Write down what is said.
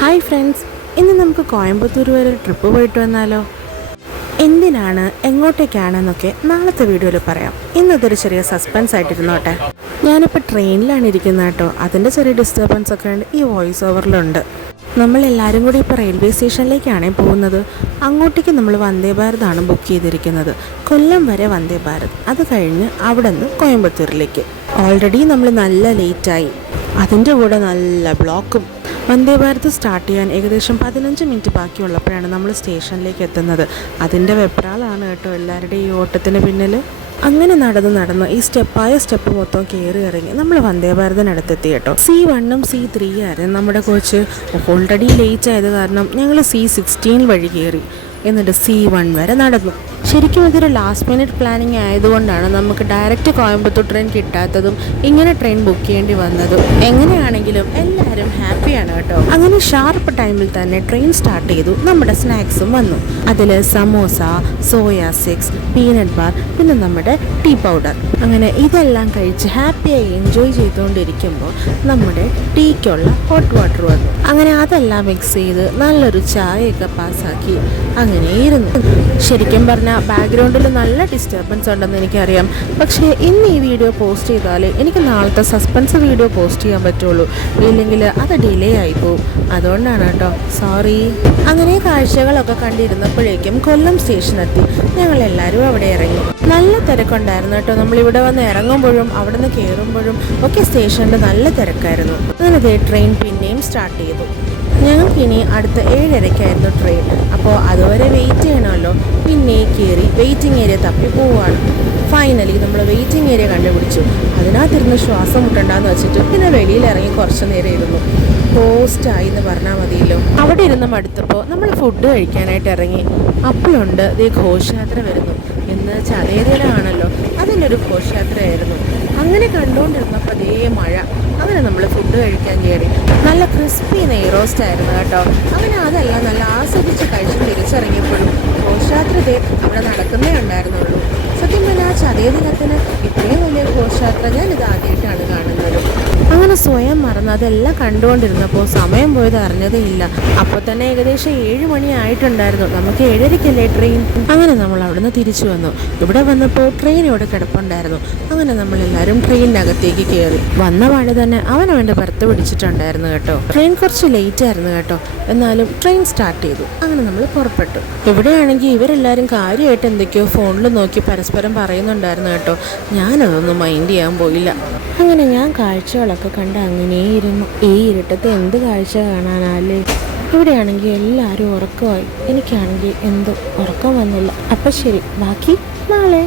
Hi friends, ഇന്ന് നമുക്ക് കോയമ്പത്തൂർ വരെ ട്രിപ്പ് പോയിട്ട് വന്നാലോ? എന്തിനാണ്, എങ്ങോട്ടേക്കാണെന്നൊക്കെ നാളത്തെ വീഡിയോയിൽ പറയാം. ഇന്നതൊരു ചെറിയ സസ്പെൻസ് ആയിട്ടിരുന്നോട്ടെ. ഞാനിപ്പോൾ ട്രെയിനിലാണ് ഇരിക്കുന്നത് കേട്ടോ. അതിൻ്റെ ചെറിയ ഡിസ്റ്റർബൻസ് ഒക്കെ ഉണ്ട് ഈ വോയിസ് ഓവറിലുണ്ട്. നമ്മളെല്ലാവരും കൂടി ഇപ്പോൾ റെയിൽവേ സ്റ്റേഷനിലേക്കാണ് പോകുന്നത്. അങ്ങോട്ടേക്ക് നമ്മൾ വന്ദേ ഭാരതാണ് ബുക്ക് ചെയ്തിരിക്കുന്നത്. കൊല്ലം വരെ വന്ദേ ഭാരത്, അത് കഴിഞ്ഞ് അവിടെ നിന്ന് കോയമ്പത്തൂരിലേക്ക്. ഓൾറെഡി നമ്മൾ നല്ല ലേറ്റായി, അതിൻ്റെ കൂടെ നല്ല ബ്ലോക്കും. വന്ദേ ഭാരത് സ്റ്റാർട്ട് ചെയ്യാൻ ഏകദേശം 15 മിനിറ്റ് ബാക്കിയുള്ളപ്പോഴാണ് നമ്മൾ സ്റ്റേഷനിലേക്ക് എത്തുന്നത്. അതിൻ്റെ വെപ്രാളാണ് കേട്ടോ എല്ലാവരുടെയും ഈ ഓട്ടത്തിന് പിന്നിൽ. അങ്ങനെ നടന്ന് ഈ സ്റ്റെപ്പ് മൊത്തം കയറി ഇറങ്ങി നമ്മൾ വന്ദേ ഭാരതിനടുത്തെത്തി കേട്ടോ. C1 C3 ആയിരുന്നു നമ്മുടെ കോച്ച്. ഓൾറെഡി ലേറ്റ് ആയത് കാരണം ഞങ്ങൾ C16 വഴി കയറി, എന്നിട്ട് C1 വരെ നടന്നു. ശരിക്കും ഇതൊരു ലാസ്റ്റ് മിനിറ്റ് പ്ലാനിങ് ആയതുകൊണ്ടാണ് നമുക്ക് ഡയറക്റ്റ് കോയമ്പത്തൂർ ട്രെയിൻ കിട്ടാത്തതും ഇങ്ങനെ ട്രെയിൻ ബുക്ക് ചെയ്യേണ്ടി വന്നതും. എങ്ങനെയാണെങ്കിലും എല്ലാവരും ഹാപ്പിയാണ് കേട്ടോ. അങ്ങനെ ഷാർപ്പ് ടൈമിൽ തന്നെ ട്രെയിൻ സ്റ്റാർട്ട് ചെയ്തു. നമ്മുടെ സ്നാക്സും വന്നു. അതിൽ samosa, soya six, peanut bar, പിന്നെ നമ്മുടെ ടീ പൗഡർ. അങ്ങനെ ഇതെല്ലാം കഴിച്ച് ഹാപ്പിയായി എൻജോയ് ചെയ്തുകൊണ്ടിരിക്കുമ്പോൾ നമ്മുടെ ടീക്കുള്ള ഹോട്ട് വാട്ടർ വന്നു. അങ്ങനെ അതെല്ലാം മിക്സ് ചെയ്ത് നല്ലൊരു ചായയൊക്കെ പാസ്സാക്കി അങ്ങനെ ഇരുന്നു. ശരിക്കും പറഞ്ഞാൽ ബാക്ക്ഗ്രൗണ്ടിൽ നല്ല ഡിസ്റ്റർബൻസ് ഉണ്ടെന്ന് എനിക്കറിയാം. പക്ഷേ ഇന്ന് ഈ വീഡിയോ പോസ്റ്റ് ചെയ്താൽ എനിക്ക് നാളത്തെ സസ്പെൻസ് വീഡിയോ പോസ്റ്റ് ചെയ്യാൻ പറ്റുള്ളൂ. ഇല്ലെങ്കിൽ അത് ഡിലേ ആയിപ്പോവും. അതുകൊണ്ടാണ് കേട്ടോ, സോറി. അങ്ങനെ കാഴ്ചകളൊക്കെ കണ്ടിരുന്നപ്പോഴേക്കും കൊല്ലം സ്റ്റേഷനെത്തി. ഞങ്ങളെല്ലാവരും അവിടെ ഇറങ്ങി. നല്ല തിരക്കുണ്ടായിരുന്നു കേട്ടോ. നമ്മളിവിടെ വന്ന് ഇറങ്ങുമ്പോഴും അവിടെ നിന്ന് കയറുമ്പോഴും ഒക്കെ സ്റ്റേഷനിൽ നല്ല തിരക്കായിരുന്നു. അങ്ങനെ ട്രെയിൻ പിന്നെയും സ്റ്റാർട്ട് ചെയ്തു. ഞങ്ങൾക്കിനി അടുത്ത 7:30ക്കായിരുന്നു ട്രെയിൻ. അപ്പോൾ അതുവരെ വെയിറ്റ് ചെയ്യണമല്ലോ. പിന്നെ കയറി വെയിറ്റിംഗ് ഏരിയ തപ്പി പോവുകയാണ്. ഫൈനലി നമ്മൾ വെയിറ്റിംഗ് ഏരിയ കണ്ടുപിടിച്ചു. അതിനകത്തിരുന്ന് ശ്വാസം മുട്ടണ്ടെന്ന് വെച്ചിട്ട് പിന്നെ വെളിയിലിറങ്ങി കുറച്ച് നേരം ഇരുന്നു. പോസ്റ്റായി എന്ന് പറഞ്ഞാൽ മതിയല്ലോ. അവിടെ ഇരുന്ന് മടുത്തപ്പോൾ നമ്മൾ ഫുഡ് കഴിക്കാനായിട്ട് ഇറങ്ങി. അപ്പോഴുണ്ട് ദേ ഘോഷയാത്ര വരുന്നു. ഇന്ന് ചതയതിലാണല്ലോ, അതിനൊരു ഘോഷയാത്രയായിരുന്നു. അങ്ങനെ കണ്ടുകൊണ്ടിരുന്നപ്പോൾ അതേ മഴ. അങ്ങനെ നമ്മൾ ഫുഡ് കഴിക്കാൻ കയറി. നല്ല ക്രിസ്പി നെയ് റോസ്റ്റ് ആയിരുന്നു കേട്ടോ. അങ്ങനെ അതെല്ലാം നല്ല ആസ്വദിച്ച് കഴിച്ച് തിരിച്ചിറങ്ങിയപ്പോഴും ഘോഷയാത്ര അവിടെ നടക്കുന്നേ ഉണ്ടായിരുന്നുള്ളൂ. സത്യം പറഞ്ഞാൽ ആ ചതയ ദിനത്തിന് ഇത്രയും വലിയ ഘോഷയാത്ര ഞാനിത് ആദ്യമായിട്ടാണ് കാണുന്നത്. അങ്ങനെ സ്വയം മറന്ന് അതെല്ലാം കണ്ടുകൊണ്ടിരുന്നപ്പോൾ സമയം പോയത് അറിഞ്ഞതേ ഇല്ല. അപ്പോൾ തന്നെ ഏകദേശം 7 മണി ആയിട്ടുണ്ടായിരുന്നു. നമുക്ക് 7:30ക്കല്ലേ ട്രെയിൻ. അങ്ങനെ നമ്മൾ അവിടുന്ന് തിരിച്ചു വന്നു. ഇവിടെ വന്നപ്പോൾ ട്രെയിൻ ഇവിടെ കിടപ്പുണ്ടായിരുന്നു. അങ്ങനെ നമ്മളെല്ലാവരും ട്രെയിനിനകത്തേക്ക് കയറി. വന്ന പാടെ തന്നെ അവൻ്റെ ബർത്ത് പിടിച്ചിട്ടുണ്ടായിരുന്നു കേട്ടോ. ട്രെയിൻ കുറച്ച് ലേറ്റ് ആയിരുന്നു കേട്ടോ, എന്നാലും ട്രെയിൻ സ്റ്റാർട്ട് ചെയ്തു. അങ്ങനെ നമ്മൾ പുറപ്പെട്ടു. ഇവിടെയാണെങ്കിൽ ഇവരെല്ലാവരും കാര്യമായിട്ട് എന്തൊക്കെയോ ഫോണിൽ നോക്കി പരസ്പരം പറയുന്നുണ്ടായിരുന്നു കേട്ടോ. ഞാനതൊന്നും മൈൻഡ് ചെയ്യാൻ പോയില്ല. അങ്ങനെ ഞാൻ കാഴ്ചകളൊക്കെ കണ്ട് അങ്ങനെ ഇരുന്നു. ഈ ഇരുട്ടത്ത് എന്ത് കാഴ്ച കാണാനല്ലേ. ഇവിടെയാണെങ്കിൽ എല്ലാവരും ഉറക്കമായി. എനിക്കാണെങ്കിൽ എന്തോ ഉറക്കം വന്നില്ല. അപ്പം ശരി, ബാക്കി നാളെ.